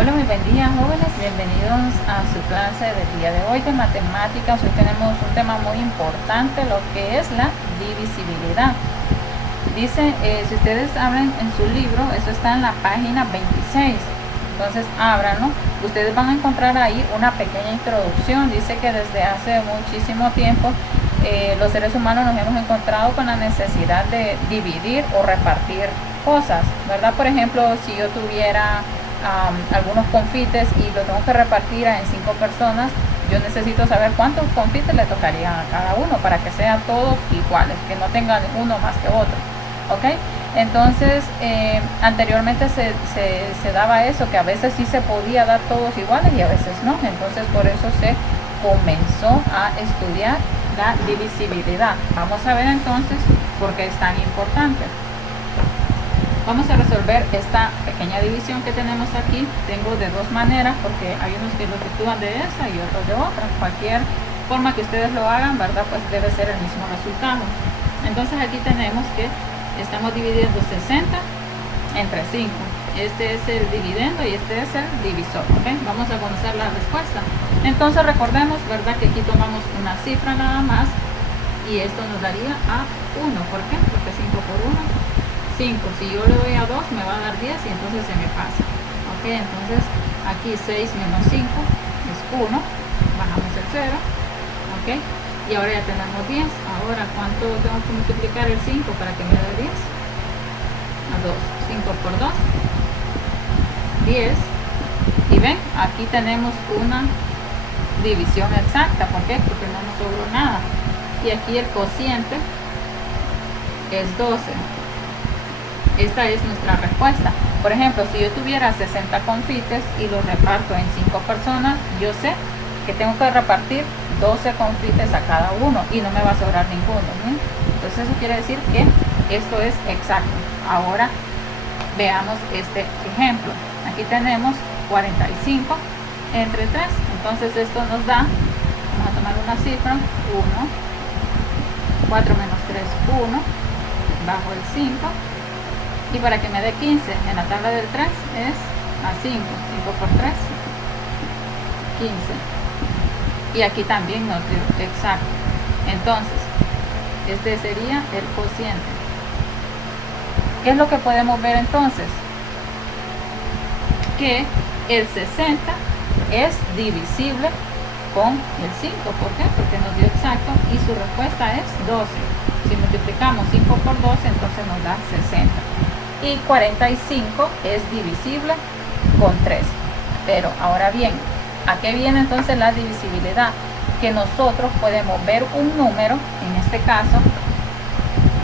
Hola, muy buen día, jóvenes, bienvenidos a su clase del día de hoy de matemáticas. Hoy tenemos un tema muy importante, lo que es la divisibilidad. Dice, si ustedes abren en su libro, eso está en la página 26, entonces ábranlo. Ustedes van a encontrar ahí una pequeña introducción. Dice que desde hace muchísimo tiempo los seres humanos nos hemos encontrado con la necesidad de dividir o repartir cosas, ¿verdad? Por ejemplo, si yo tuviera algunos confites y lo tengo que repartir en 5 personas, yo necesito saber cuántos confites le tocarían a cada uno para que sean todos iguales, que no tengan uno más que otro, ¿ok? Entonces, anteriormente se daba eso, que a veces sí se podía dar todos iguales y a veces no. Entonces, por eso se comenzó a estudiar la divisibilidad. Vamos a ver entonces por qué es tan importante. Vamos a resolver esta pequeña división que tenemos aquí. Tengo de dos maneras, porque hay unos que lo efectúan de esa y otros de otra. Cualquier forma que ustedes lo hagan, ¿verdad? Pues debe ser el mismo resultado. Entonces aquí tenemos que estamos dividiendo 60 entre 5. Este es el dividendo y este es el divisor, ¿ok? Vamos a conocer la respuesta. Entonces recordemos, ¿verdad? Que aquí tomamos una cifra nada más y esto nos daría a 1. ¿Por qué? Porque 5 por 1, 5. Si yo le doy a 2 me va a dar 10 y entonces se me pasa, ¿ok? Entonces aquí 6 menos 5 es 1. Bajamos el 0, ¿ok? Y ahora ya tenemos 10. Ahora, ¿cuánto tengo que multiplicar el 5 para que me dé 10? A 2. 5 por 2, 10. Y ven, aquí tenemos una división exacta. ¿Por qué? Porque no nos sobró nada. Y aquí el cociente es 12. Esta es nuestra respuesta. Por ejemplo, si yo tuviera 60 confites y los reparto en 5 personas, yo sé que tengo que repartir 12 confites a cada uno y no me va a sobrar ninguno, ¿sí? Entonces eso quiere decir que esto es exacto. Ahora veamos este ejemplo. Aquí tenemos 45 entre 3. Entonces esto nos da, vamos a tomar una cifra, 1. 4 menos 3, 1. Bajo el 5. Y para que me dé 15 en la tabla del 3 es a 5. 5 por 3, 15. Y aquí también nos dio exacto. Entonces, este sería el cociente. ¿Qué es lo que podemos ver entonces? Que el 60 es divisible con el 5. ¿Por qué? Porque nos dio exacto y su respuesta es 12. Si multiplicamos 5 por 12, entonces nos da 60. Y 45 es divisible con 3. Pero ahora bien, ¿a qué viene entonces la divisibilidad? Que nosotros podemos ver un número, en este caso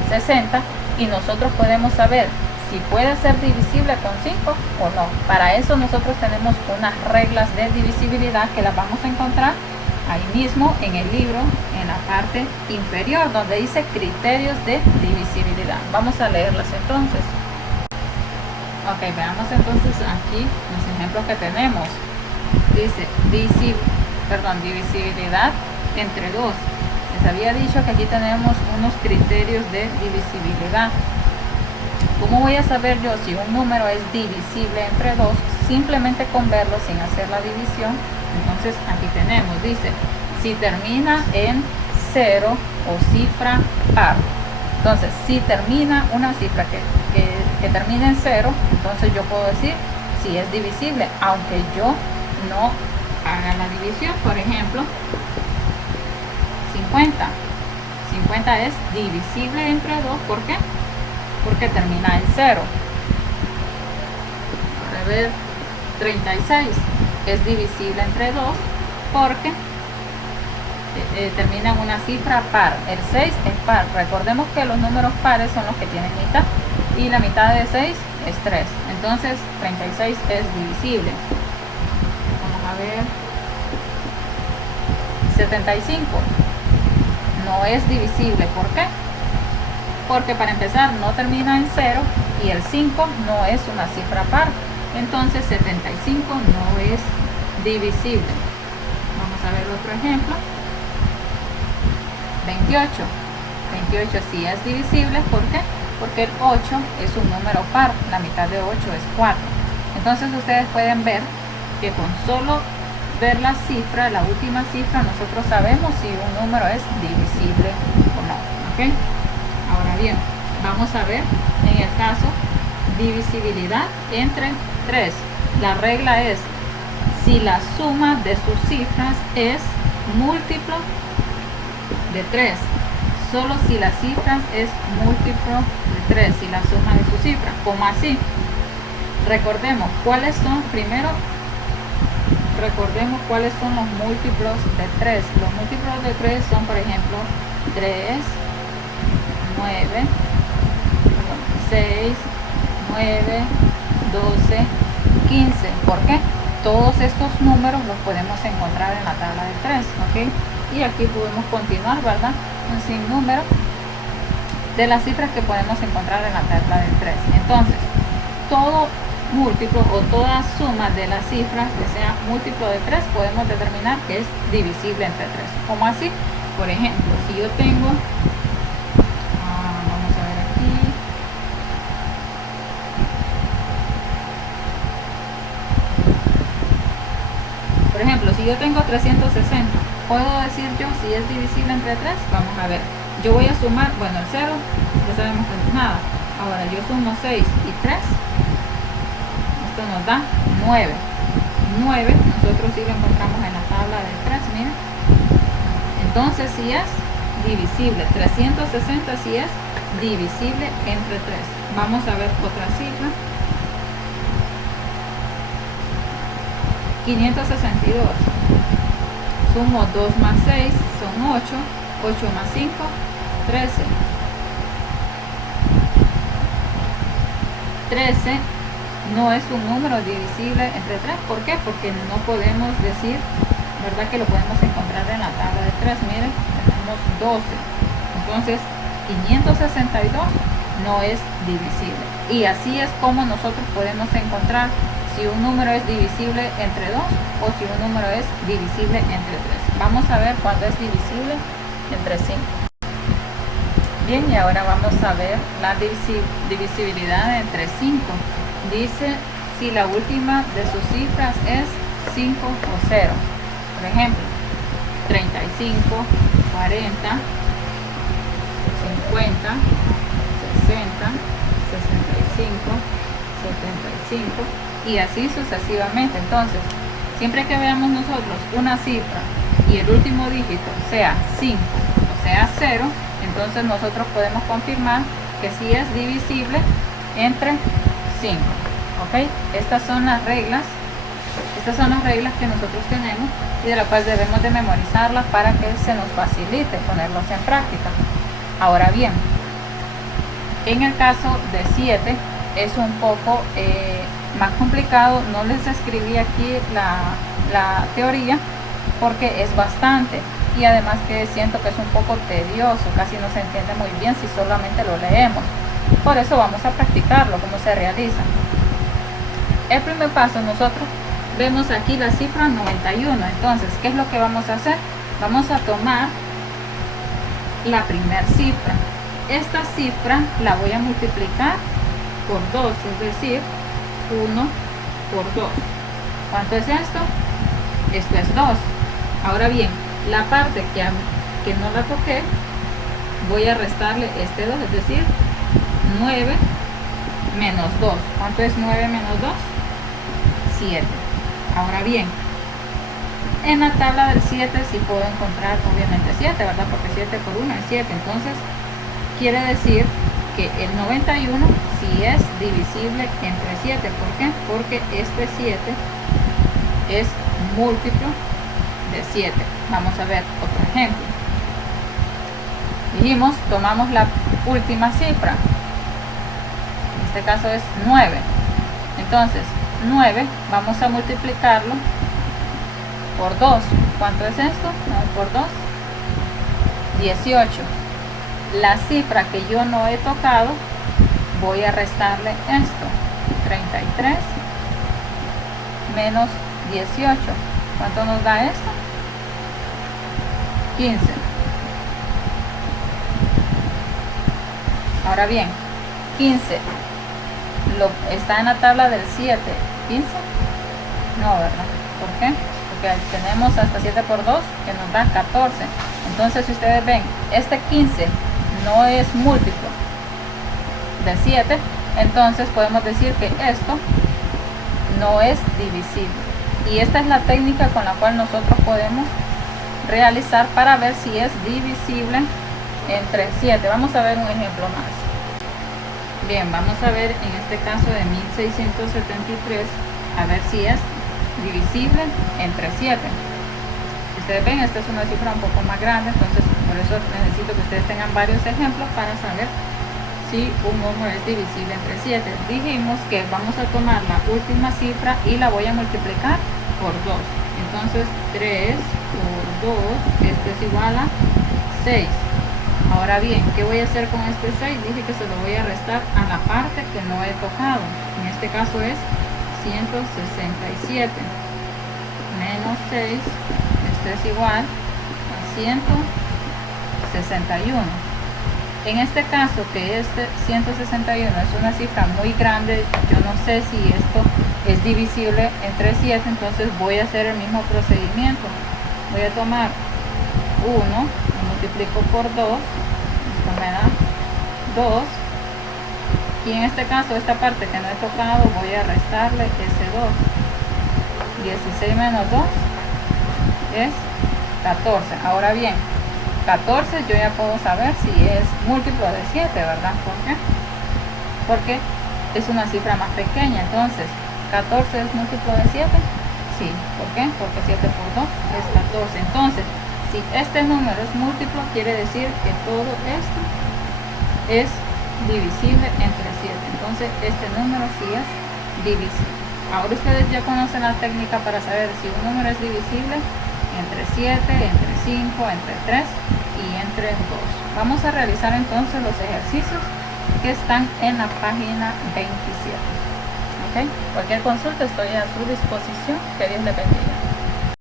60, y nosotros podemos saber si puede ser divisible con 5 o no. Para eso nosotros tenemos unas reglas de divisibilidad que las vamos a encontrar ahí mismo en el libro, en la parte inferior, donde dice criterios de divisibilidad. Vamos a leerlas entonces. Ok, veamos entonces aquí los ejemplos que tenemos. Dice divisibilidad entre 2. Les había dicho que aquí tenemos unos criterios de divisibilidad. ¿Cómo voy a saber yo si un número es divisible entre 2? Simplemente con verlo sin hacer la división. Entonces aquí tenemos, dice, si termina en 0 o cifra par. Entonces, si termina una cifra que termina en 0, entonces yo puedo decir si es divisible, aunque yo no haga la división. Por ejemplo, 50. 50 es divisible entre 2. ¿Por qué? Porque termina en 0. A ver, 36 es divisible entre 2 porque termina en una cifra par. El 6 es par. Recordemos que los números pares son los que tienen mitad y la mitad de 6 es 3. Entonces 36 es divisible. Vamos a ver, 75 no es divisible. ¿Por qué? Porque para empezar no termina en 0 y el 5 no es una cifra par. Entonces 75 no es divisible. Vamos a ver otro ejemplo. 28. 28 sí es divisible. ¿Por qué? Porque el 8 es un número par. La mitad de 8 es 4. Entonces ustedes pueden ver que con solo ver la cifra, la última cifra, nosotros sabemos si un número es divisible o no. ¿Ok? Ahora bien, vamos a ver en el caso divisibilidad entre 3. La regla es si la suma de sus cifras es múltiplo de 3. Solo si la cifra es múltiplo de 3, si la suma de sus cifras. ¿Cómo así? Recordemos cuáles son, primero recordemos cuáles son los múltiplos de 3. Los múltiplos de 3 son, por ejemplo, 3, 9, 6, 9, 12, 15. ¿Por qué? Todos estos números los podemos encontrar en la tabla de 3, ¿ok? Y aquí podemos continuar, ¿verdad? Un sinnúmero de las cifras que podemos encontrar en la tabla de 3. Entonces, todo múltiplo o toda suma de las cifras que sea múltiplo de 3 podemos determinar que es divisible entre 3. ¿Cómo así? Por ejemplo, si yo tengo, vamos a ver aquí, por ejemplo, si yo tengo 360, ¿puedo decir yo si es divisible entre 3? Vamos a ver, yo voy a sumar, bueno, el 0 ya sabemos que no es nada. Ahora yo sumo 6 y 3, esto nos da 9. 9 nosotros sí lo encontramos en la tabla de 3, miren. Entonces sí es divisible, 360 sí es divisible entre 3. Vamos a ver otra cifra. 562. Sumo 2 más 6 son 8. 8 más 5, 13. 13 no es un número divisible entre 3. ¿Por qué? Porque no podemos decir, ¿verdad?, que lo podemos encontrar en la tabla de 3. Miren, tenemos 12. Entonces, 562 no es divisible. Y así es como nosotros podemos encontrar si un número es divisible entre 2 o si un número es divisible entre 3. Vamos a ver cuándo es divisible entre 5. Bien, y ahora vamos a ver la divisibilidad entre 5. Dice si la última de sus cifras es 5 o 0. Por ejemplo, 35, 40, 50, 60, 65, 75 y así sucesivamente. Entonces, siempre que veamos nosotros una cifra y el último dígito sea 5 o sea 0, entonces nosotros podemos confirmar que sí es divisible entre 5. ¿Ok? Estas son las reglas que nosotros tenemos y de las cuales debemos de memorizarlas para que se nos facilite ponerlos en práctica. Ahora bien, en el caso de 7 es un poco más complicado. No les escribí aquí la teoría porque es bastante y además que siento que es un poco tedioso, casi no se entiende muy bien si solamente lo leemos. Por eso vamos a practicarlo, cómo se realiza. El primer paso, nosotros vemos aquí la cifra 91. Entonces, ¿qué es lo que vamos a hacer? Vamos a tomar la primera cifra. Esta cifra la voy a multiplicar por 2, es decir, 1 por 2. ¿Cuánto es esto? Esto es 2. Ahora bien, la parte que no la toqué, voy a restarle este 2, es decir, 9 menos 2. ¿Cuánto es 9 menos 2? 7. Ahora bien, en la tabla del 7 sí puedo encontrar obviamente 7, ¿verdad? Porque 7 por 1 es 7. Entonces, quiere decir que el 91 sí es divisible entre 7. ¿Por qué? Porque este 7 es múltiplo de 7. Vamos a ver otro ejemplo. Dijimos, tomamos la última cifra. En este caso es 9. Entonces, 9 vamos a multiplicarlo por 2. ¿Cuánto es esto? 9 por 2, 18. La cifra que yo no he tocado, voy a restarle esto, 33 menos 18. ¿Cuánto nos da esto? 15. Ahora bien, 15 está en la tabla del 7. 15 No, ¿verdad? ¿Por qué? Porque tenemos hasta 7 por 2 que nos da 14. Entonces, si ustedes ven, este 15 no es múltiplo de 7, entonces podemos decir que esto no es divisible. Y esta es la técnica con la cual nosotros podemos realizar para ver si es divisible entre 7. Vamos a ver un ejemplo más. Bien, vamos a ver en este caso de 1673, a ver si es divisible entre 7. Si ustedes ven, esta es una cifra un poco más grande, entonces por eso necesito que ustedes tengan varios ejemplos para saber si un número es divisible entre 7. Dijimos que vamos a tomar la última cifra y la voy a multiplicar por 2. Entonces 3 por 2, esto es igual a 6. Ahora bien, ¿qué voy a hacer con este 6? Dije que se lo voy a restar a la parte que no he tocado. En este caso es 167 menos 6, esto es igual a 161. En este caso, que este 161 es una cifra muy grande, yo no sé si esto es divisible entre 7, entonces voy a hacer el mismo procedimiento. Voy a tomar 1, lo multiplico por 2, esto me da 2, y en este caso, esta parte que no he tocado, voy a restarle ese 2. 16 menos 2 es 14. Ahora bien, 14 yo ya puedo saber si es múltiplo de 7, ¿verdad? ¿Por qué? Porque es una cifra más pequeña. Entonces, 14 es múltiplo de 7. Sí, ¿por qué? Porque 7 por 2 es 14. Entonces, si este número es múltiplo, quiere decir que todo esto es divisible entre 7. Entonces, este número sí es divisible. Ahora ustedes ya conocen la técnica para saber si un número es divisible entre 7, entre 5, entre 3 y entre 2. Vamos a realizar entonces los ejercicios que están en la página 27. ¿Ok? Cualquier consulta estoy a su disposición. Que Dios les bendiga.